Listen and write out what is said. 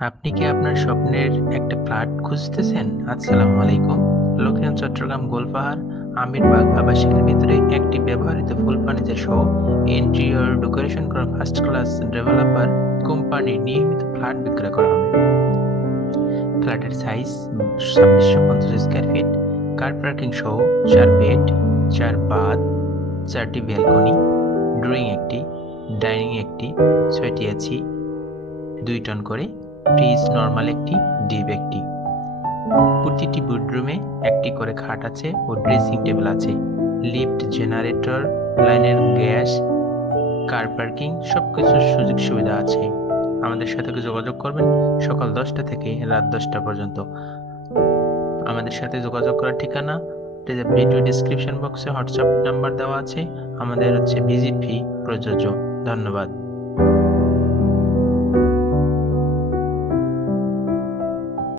আপনি কি আপনার স্বপ্নের একটা ফ্ল্যাট খুঁজতেছেন? আসসালামু আলাইকুম। দক্ষিণ চট্টগ্রাম গোলপাহাড় আমিরবাগ আবাসিকের ভিতরে একটি ব্যবহৃত ফুল ফার্নিচার সহ ইন্টেরিয়র ডেকোরেশন করা ফার্স্ট ক্লাস ডেভেলপার কোম্পানির নিয়মিত ফ্ল্যাট বিক্রয় করা হবে। ফ্ল্যাটের size 2650 square feet, car parking সহ 4 বেড, 4 বাথ, 4টি ব্যালকনি, ড্রয়িং একটি, ডাইনিং একটি, 6টি এসি, 2 টন করে, ফ্রিজ নরমাল একটি, ডিপ একটি। প্রতিটি বেডরুমে একটি করে খাট আছে ও ড্রেসিং টেবিল আছে। লিফট, জেনারেটর, লাইনের গ্যাস, কার পার্কিং সবকিছুর সুযোগ সুবিধা আছে। আমাদের সাথে যোগাযোগ করবেন সকাল 10টা থেকে রাত 10টা পর্যন্ত। আমাদের সাথে যোগাযোগ করার ঠিকানা ভিডিও ডিসক্রিপশন বক্সে হোয়াটসঅ্যাপ নাম্বার দেওয়া আছে। আমাদের ভিজিট ফি প্রযোজ্য। ধন্যবাদ।